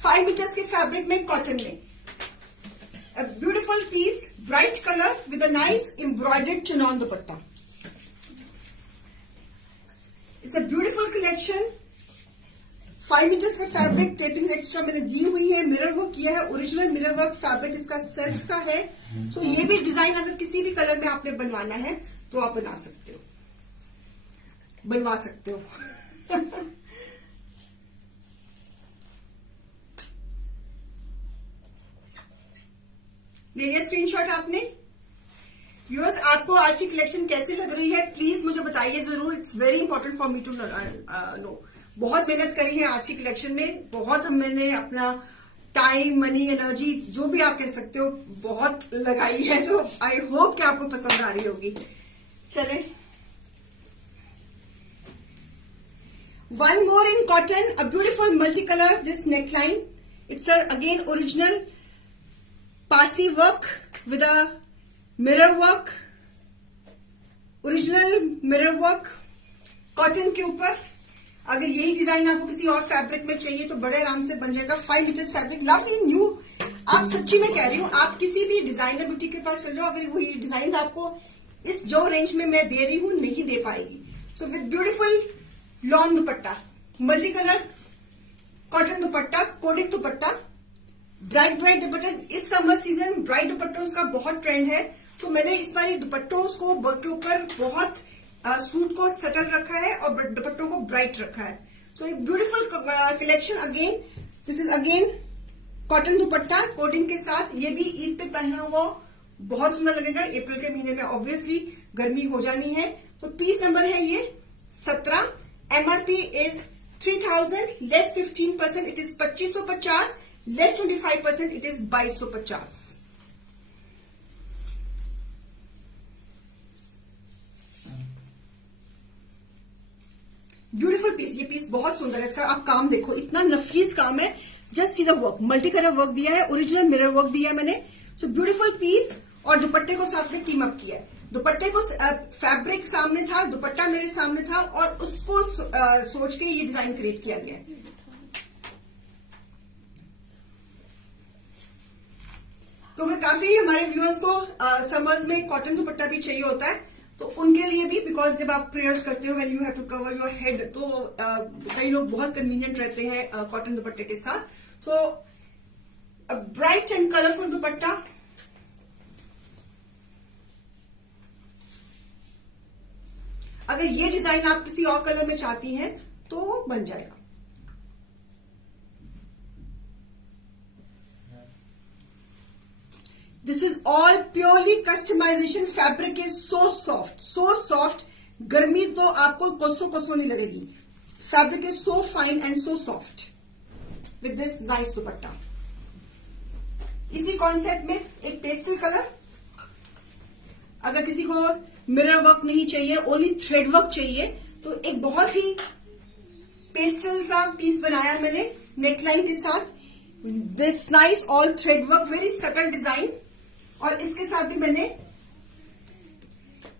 5 metres के फैब्रिक में, कॉटन में, a beautiful piece, bright color with a nice embroidered chinon dupatta. It's a beautiful collection. 5 meters का फैब्रिक, टेपिंग एक्स्ट्रा मैंने दी हुई है, मिरर वर्क किया है, ओरिजिनल मिरर वर्क फैब्रिक इसका सेल्फ का है. सो ये भी डिजाइन अगर किसी भी कलर में आपने बनवाना है तो आप बना सकते हो, बनवा सकते हो. ले लिया स्क्रीनशॉट आपने? व्यूअर्स, आपको आज की कलेक्शन कैसी लग रही है प्लीज मुझे बताइए जरूर. It's very important for me to know. बहुत मेहनत करी है आज की कलेक्शन में, बहुत मैंने अपना टाइम, मनी, एनर्जी, जो भी आप कह सकते हो, बहुत लगाई है. तो आई होप कि आपको पसंद आ रही होगी. चले, one more in cotton, a beautiful multi colour this neckline. It's again original Parsi work with a mirror work, original mirror work cotton के ऊपर. अगर यही डिजाइन आपको किसी और फैब्रिक में चाहिए तो बड़े आराम से बन जाएगा. 5 मीटर्स फैब्रिक, लवली न्यू. आप सच्ची में कह रही हूँ, आप किसी भी डिजाइनर बुटीक के पास चल जाओ, अगर वो ये डिजाइन आपको इस जो रेंज में मैं दे रही हूँ नहीं दे पाएगी. So with beautiful long dupatta, multi colour cotton dupatta, कोडिक दुपट्टा, ब्राइट ब्राइट दुपट्टा. इस समर सीजन ब्राइट दुपट्टों का बहुत ट्रेंड है. तो मैंने इस बार दुपट्टों को के ऊपर बहुत सूट को सटल रखा है और दुपट्टों को ब्राइट रखा है. सो एक beautiful collection. Again this is again cotton dupatta cording के साथ. ये भी ईद पे पहना हुआ बहुत सुंदर लगेगा. अप्रैल के महीने में ऑब्वियसली गर्मी हो जानी है. तो पीस नंबर है ये 17. MRP is 3,000, less 15%, it is 2550, less 25%, it is 2250. Beautiful piece. ये पीस बहुत सुंदर है. इसका आप काम देखो, इतना नफीस काम है. Just see the work, multi colour work दिया है, ओरिजिनल मिरर वर्क दिया है मैंने. So beautiful piece. और दुपट्टे को साथ में टीम अप किया है. दुपट्टे को फैब्रिक सामने था, दुपट्टा मेरे सामने था, और उसको सोच के ये डिजाइन क्रिएट किया गया है. तो मैं काफी हमारे व्यूअर्स को समर्स में कॉटन दुपट्टा भी चाहिए होता है, तो उनके लिए भी, बिकॉज जब आप प्रेयर्स करते हो when you have to cover your head, तो कई लोग बहुत कन्वीनियंट रहते हैं कॉटन दुपट्टे के साथ. सो ब्राइट एंड कलरफुल दुपट्टा. अगर ये डिजाइन आप किसी और कलर में चाहती हैं तो बन जाएगा. This is all purely customization. Fabric is so soft, so soft. गर्मी तो आपको कोसों कोसों नहीं लगेगी. Fabric is so fine and so soft with this nice dupatta. इसी कॉन्सेप्ट में एक पेस्टल कलर. अगर किसी को मिरर वर्क नहीं चाहिए, ओनली थ्रेड वर्क चाहिए, तो एक बहुत ही पेस्टल सा पीस बनाया मैंने नेकलाइन के साथ. This nice all thread work, very subtle design. और इसके साथ भी मैंने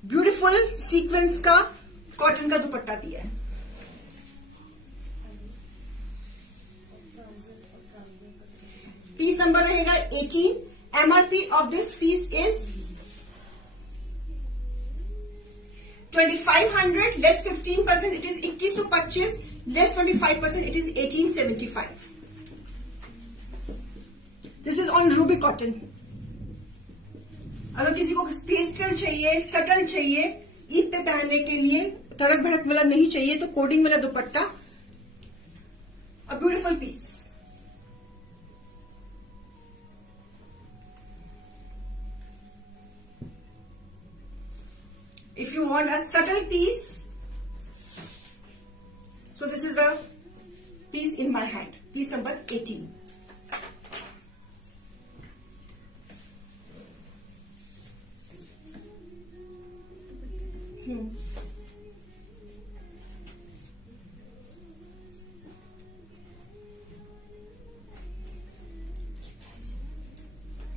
ब्यूटीफुल सीक्वेंस का कॉटन का दुपट्टा दिया है. पीस नंबर रहेगा 18. MRP off this piece is 2,500, less 15%, it is 2125, less 25%, it is 1875. This is on ruby cotton. अगर किसी को पेस्टल चाहिए, सटल चाहिए, ईद पे पहनने के लिए, तड़क भड़क वाला नहीं चाहिए, तो कोडिंग वाला dupatta, a beautiful piece. If you want a subtle piece, so this is the piece in my hand, piece number 18.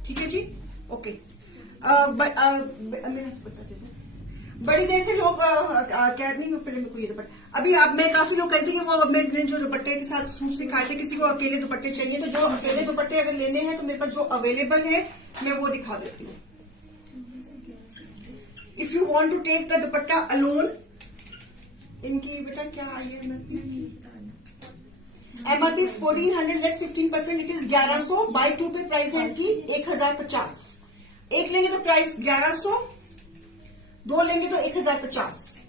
ठीक है जी, ओके। मेरा बता दे दो। बड़ी देर से लोग कह नहीं, पहले मेरे को ये दुपट्टा, अभी अब मैं काफी लोग कहते हैं कि वो मैंने जो दुपट्टे के साथ सूट दिखाए थे, किसी को अकेले दुपट्टे चाहिए, तो जो अकेले दुपट्टे अगर लेने हैं तो मेरे पास जो अवेलेबल है मैं वो दिखा देती हूँ। If you want to take the dupatta alone, इनकी बेटा क्या आई है MRP 1400 less 15%, it is 1100। Buy 2 पे प्राइस है इसकी 1050। एक लेंगे तो प्राइस 1100, 2 लेंगे तो 1050।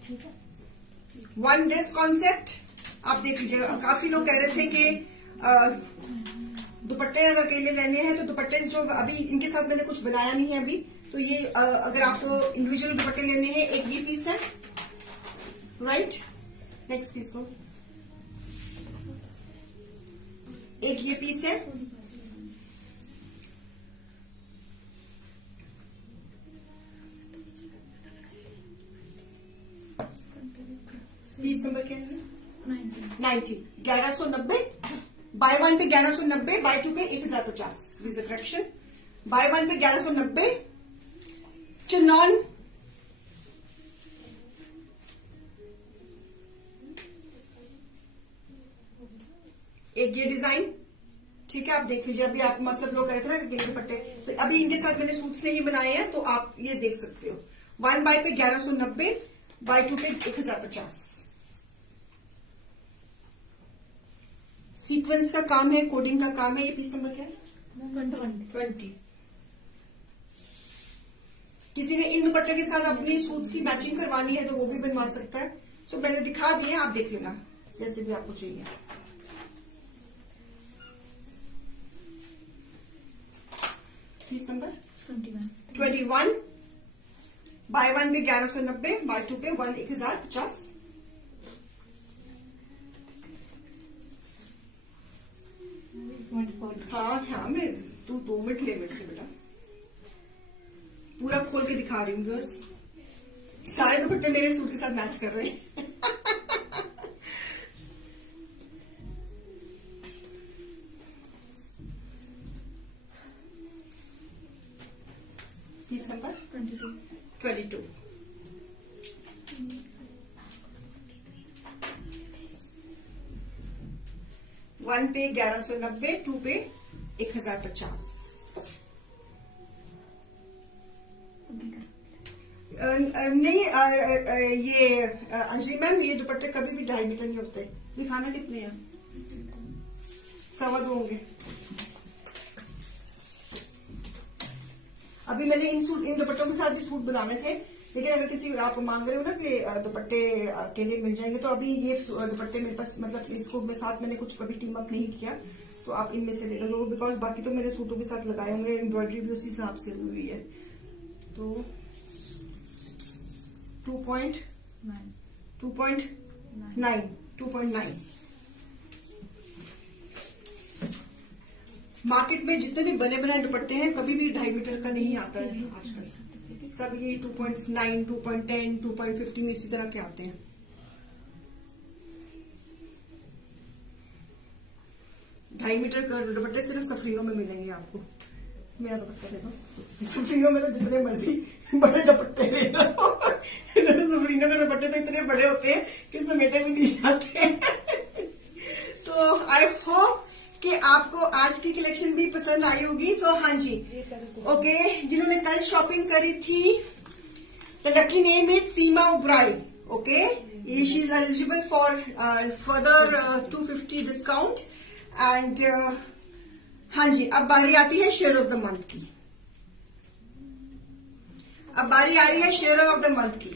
वन ड्रेस कॉन्सेप्ट आप देख लीजिए। काफी लोग कह रहे थे कि दुपट्टे अगर अकेले लेने हैं तो दुपट्टे जो अभी इनके साथ मैंने कुछ बनाया नहीं है अभी, तो ये अगर आपको इंडिविजुअल दुपट्टे लेने हैं, एक ये पीस है, राइट, नेक्स्ट पीस को, एक ये पीस है, पीस नंबर क्या है 90, 1190। बाय 1 पे 1190, बाय 2 पे 1050। This is correction. बाय 1 पे 1190 चिनॉन, एक ये डिजाइन, ठीक है, आप देख लीजिए। अभी आप सब लोग कह रहे थे ना कि दुपट्टे, तो अभी इनके साथ मैंने सूट्स नहीं बनाए हैं, तो आप ये देख सकते हो। 1 बाय पे 1190, बाय 2 पे 1050। सीक्वेंस का काम है, कोडिंग का काम है। ये पीस नंबर क्या है 20। किसी ने इन दुपट्टे के साथ अपनी सूट्स की मैचिंग करवानी है तो वो भी बनवा सकता है। सो मैंने दिखा दिए, आप देख लेना जैसे भी आपको चाहिए। Piece number 21। बाय 1 पे 1190, बाय 2 पे 1050। हाँ मैं तू 2 मिनट ले मेरे से बेटा, पूरा खोल के दिखा रही हूँ। बस सारे दुपट्टे मेरे सूट के साथ मैच कर रहे हैं। Piece number 22। वन पे 1190, 2 पे 1050। नहीं ये अंजलि मैम, ये दुपट्टे कभी भी 2.5 मीटर नहीं होते। दिखाना कितने हैं? 2.25 होंगे। अभी मैंने इन दुपट्टों के साथ भी सूट बनाने थे, लेकिन अगर किसी आप मांग रहे हो ना कि दुपट्टे के लिए मिल जाएंगे, तो अभी ये दुपट्टे मेरे पास, मतलब इसको मैं साथ मैंने कुछ कभी टीम अप नहीं किया, तो आप इनमें से ले लो, बिकॉज बाकी तो मेरे सूटों के साथ लगाए होंगे, एम्ब्रॉयडरी भी उसी हिसाब से हुई है। तो 2.9 मार्केट में जितने भी बने बनाए दुपट्टे हैं कभी भी 2.5 मीटर का नहीं आता है आजकल। सब ये 2.9, 2.10, 2.15 इसी तरह के आते हैं। ढाई मीटर का दुपट्टे सिर्फ सफरीनों में मिलेंगे आपको। मेरा दुपट्टा देखो, सफरीनों में तो जितने मर्जी बड़े दुपट्टे ले लो, सफरीनों के दुपट्टे तो इतने बड़े होते हैं कि समेटे भी नहीं जाते। तो आई होप कि आपको आज की कलेक्शन भी पसंद आई होगी। तो हाँ जी, ओके, जिन्होंने कल शॉपिंग करी थी, the lucky name is Seema Uberoi. Okay, she is eligible for further 250 discount, and हाँ जी, अब बारी आती है शेयर ऑफ द मंथ की। अब बारी आ रही है शेयर ऑफ द मंथ की।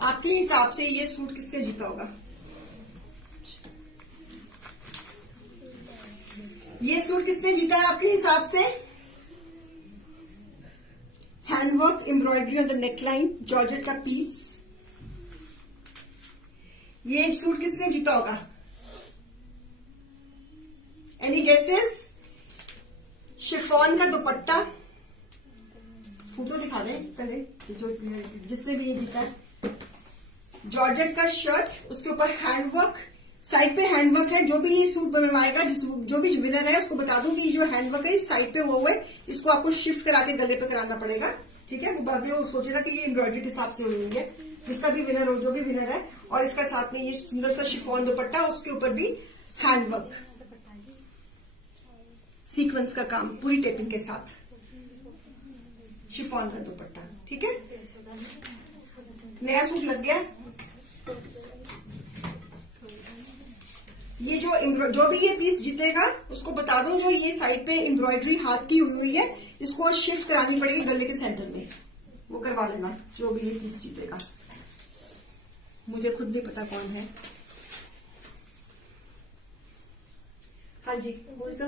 आपके हिसाब से ये सूट किसने जीता होगा? ये सूट किसने जीता है आपके हिसाब से? Handwork, embroidery on the neckline, georgette का पीस। ये सूट किसने जीता होगा? Any guesses? शिफॉन का दुपट्टा, फोटो दिखा दे पहले, जो जिसने भी ये जीता है। जॉर्जेट का शर्ट, उसके ऊपर हैंडवर्क, साइड पे हैंडवर्क है। जो भी ये सूट बनवाएगा, जो भी विनर है, उसको बता दूं कि ये जो हैंडवर्क है साइड पे वो है, इसको आपको शिफ्ट करा के गले पे कराना पड़ेगा, ठीक है। वो बाद में वो सोचेगा कि ये एम्ब्रॉयडरी के हिसाब से हुई है। जिसका भी विनर हो, जो भी विनर है, और इसका साथ में ये सुंदर सा शिफॉन दुपट्टा, उसके ऊपर भी हैंडवर्क, सीक्वेंस का काम पूरी टेपिंग के साथ, शिफॉन का दुपट्टा, ठीक है। नया सूट लग गया। ये जो भी ये पीस जीतेगा, उसको बता दो, जो ये साइड पे एम्ब्रॉयडरी हाथ की हुई है, इसको शिफ्ट करानी पड़ेगी गले के सेंटर में, वो करवा लेना जो भी ये पीस जीतेगा। मुझे खुद नहीं पता कौन है। हाँ जी, बोलता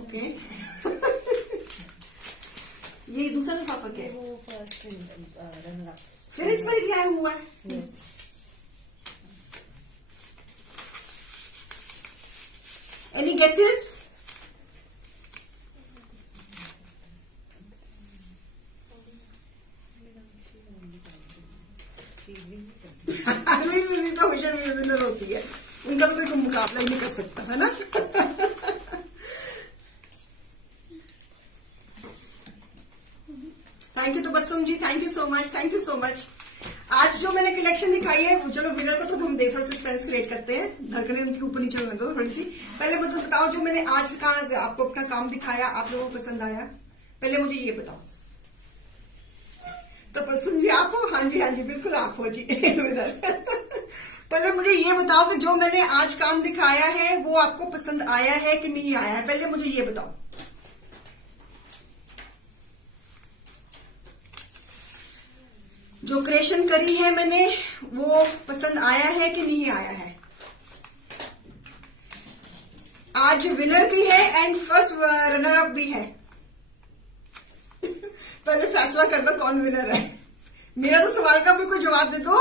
ओके। ये दूसरा लिफाफा क्या है? वो फर्स्ट रनर अप। फिर इस पर क्या हुआ है? Any guesses? तो विनर होती है, उनका तो कोई मुकाबला ही नहीं कर सकता, है ना। Thank you Tabassum ji, thank you so much, thank you so much. आज जो मैंने कलेक्शन दिखाई है, वो चलो विनर को तो हम थोड़ा सस्पेंस क्रिएट करते हैं, धड़कने उनके ऊपर नीचे होने दो थोड़ी सी। पहले मुझे बताओ, जो मैंने आज का आपको अपना काम दिखाया, आप लोगों को पसंद आया? पहले मुझे ये बताओ। तबस्सुम जी आप हो? हाँ जी, हाँ जी, बिल्कुल आप हो जी विनर। पहले मुझे ये बताओ कि जो मैंने आज काम दिखाया है, वो आपको पसंद आया है कि नहीं आया है? पहले मुझे ये बताओ। जो क्रिएशन करी है मैंने, वो पसंद आया है कि नहीं आया है? आज विनर भी है एंड फर्स्ट रनर अप भी है। पहले फैसला कर लो कौन विनर है। मेरा तो सवाल का भी कोई जवाब दे दो।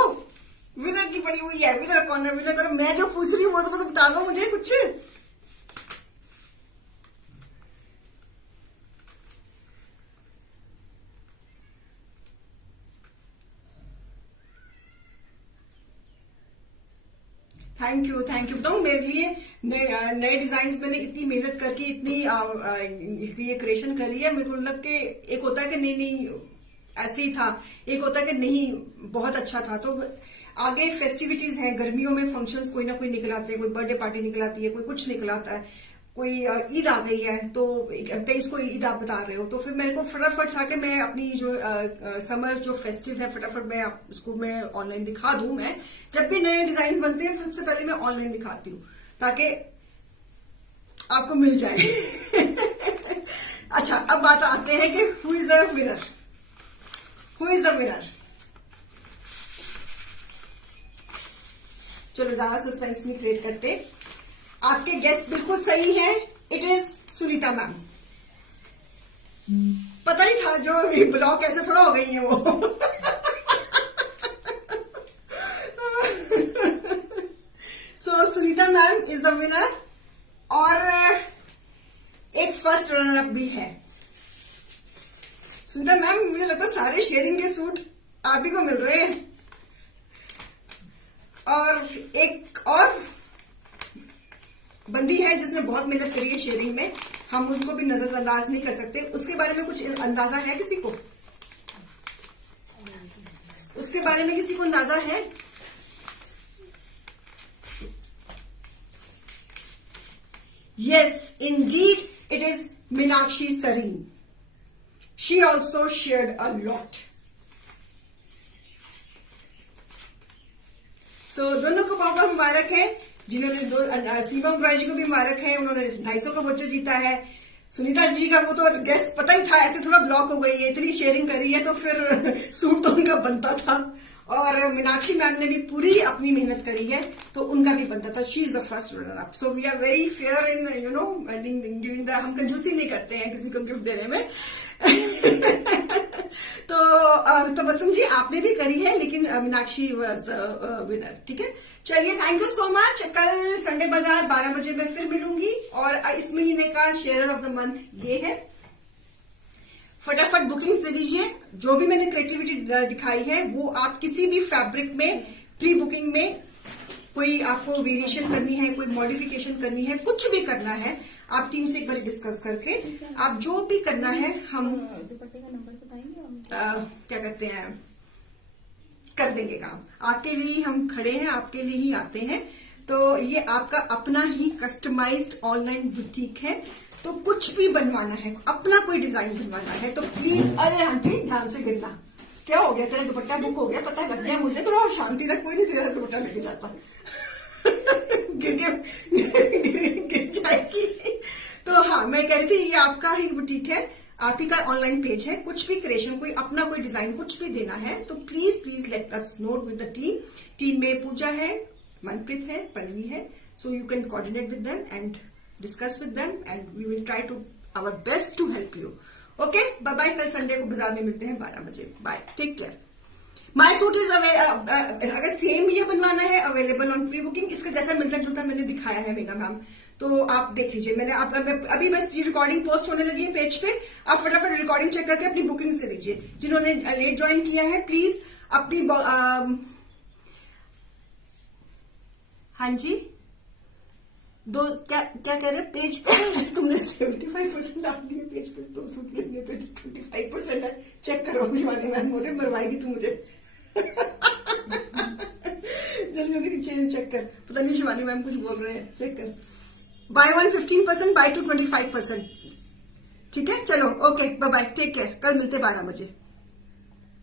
विनर की पड़ी हुई है, विनर कौन है? विनर करो, मैं जो पूछ रही हूँ वो तो बता दो मुझे कुछ। Thank you, thank you. बताऊं, मेरे लिए नए डिजाइन मैंने इतनी मेहनत करके इतनी ये क्रिएशन करी है। मेरे को लग के एक होता है कि नहीं ऐसे ही था, एक होता है कि नहीं बहुत अच्छा था। तो आगे फेस्टिविटीज हैं, गर्मियों में फंक्शंस कोई ना कोई निकल आते हैं, कोई बर्थडे पार्टी निकल आती है, कोई कुछ निकल आता है, कोई ईद आ गई है, तो 23 को ईद आप बता रहे हो, तो फिर मेरे को फटाफट था कि मैं अपनी जो समर जो फेस्टिव है, फटाफट मैं उसको मैं ऑनलाइन दिखा दूं। मैं जब भी नए डिजाइन बनते हैं, सबसे पहले मैं ऑनलाइन दिखाती हूँ ताकि आपको मिल जाए। अच्छा, अब बात आते हैं कि who is the winner, who is the winner. चलो ज्यादा सस्पेंस नहीं क्रिएट करते। आपके गेस्ट बिल्कुल सही है, इट इज सुनीता मैम। पता ही था, जो ब्लॉक ऐसे थोड़ा हो गई है वो। So Sunita ma'am is the winner, और एक फर्स्ट रनर अप भी है। सुनीता मैम, मुझे लगता है सारे शेयरिंग के सूट आप ही को मिल रहे हैं, और एक और बंदी है जिसने बहुत मेहनत करी है शेयरिंग में, हम उनको भी नजरअंदाज नहीं कर सकते। उसके बारे में कुछ अंदाजा है किसी को? उसके बारे में किसी को अंदाजा है? Yes, indeed it is Meenakshi Sareen. She also shared a lot. So दोनों को बहुत बहुत मुबारक है। जिन्होंने सीमा रॉय जी को भी मुबारक है, उन्होंने 250 का वोचर जीता है। सुनीता जी का वो तो गैस पता ही था, ऐसे थोड़ा ब्लॉक हो गई है, इतनी शेयरिंग करी है तो फिर सूट तो उनका बनता था। और मीनाक्षी मैम ने भी पूरी अपनी मेहनत करी है तो उनका भी बनता था। She is the first runner up. So we are very fair in giving the, हम कंजूसी नहीं करते हैं किसी को गिफ्ट देने में। तो तबस्सुम जी आपने भी करी है, लेकिन मीनाक्षी वाज द विनर। ठीक है, चलिए थैंक यू सो मच। कल संडे बाजार 12 बजे मैं फिर मिलूंगी और इस महीने का शेयर ऑफ द मंथ ये है। फटाफट बुकिंग्स दे दीजिए। जो भी मैंने क्रिएटिविटी दिखाई है वो आप किसी भी फैब्रिक में प्री बुकिंग में कोई आपको वेरिएशन करनी है, कोई मॉडिफिकेशन करनी है, कुछ भी करना है, आप टीम से एक बार डिस्कस करके आप जो भी करना है हम दुपट्टे का नंबर बताएंगे हम क्या कहते हैं कर देंगे काम। आपके लिए ही हम खड़े हैं, आपके लिए ही आते हैं। तो ये आपका अपना ही कस्टमाइज्ड ऑनलाइन बुटीक है। तो कुछ भी बनवाना है, अपना कोई डिजाइन बनवाना है तो प्लीज, अरे आंटी ध्यान से गिरना, क्या हो गया, तेरा दुपट्टा बुक हो गया, पता लग गया मुझे। थोड़ा शांति रख, कोई नहीं तेरा दुपट्टा लेके जाता। गिर जाएगी। तो हाँ, मैं कह रही थी ये आपका ही बुटीक है, आप ही का ऑनलाइन पेज है। कुछ भी क्रिएशन, कोई अपना कोई डिजाइन कुछ भी देना है तो please please let us know with the team. Team में पूजा है, मनप्रीत है, पन्नवी है। So you can coordinate with them and discuss with them and we will try to our best to help you. Okay, bye bye. कल संडे को बाजार में मिलते हैं 12 बजे। Bye, take care. My suit is अगर सेम ये बनवाना है अवेलेबल ऑन प्री बुकिंग। इसका जैसा मिलता जुलता मैंने दिखाया है मेगा मैम, तो आप देख लीजिए। मैंने अभी बस रिकॉर्डिंग पोस्ट होने लगी है पेज पे, आप फटाफट रिकॉर्डिंग चेक करके अपनी बुकिंग से दीजिए। जिन्होंने लेट ज्वाइन किया है प्लीज अपनी हाँ जी, दो क्या क्या कह रहे हैं पेज पे तुमने 75% डाल दिए पेज पे, 2 सूट लेने पे 25% है। चेक करो, शिवानी मैम बोले मरवाएगी तू मुझे। जल्दी जल्दी चेक कर, पता नहीं शिवानी मैम कुछ बोल रहे हैं, चेक कर। Buy 1 15%, buy 2 25%। ठीक है, चलो okay, bye bye, take care. कल मिलते 12 बजे।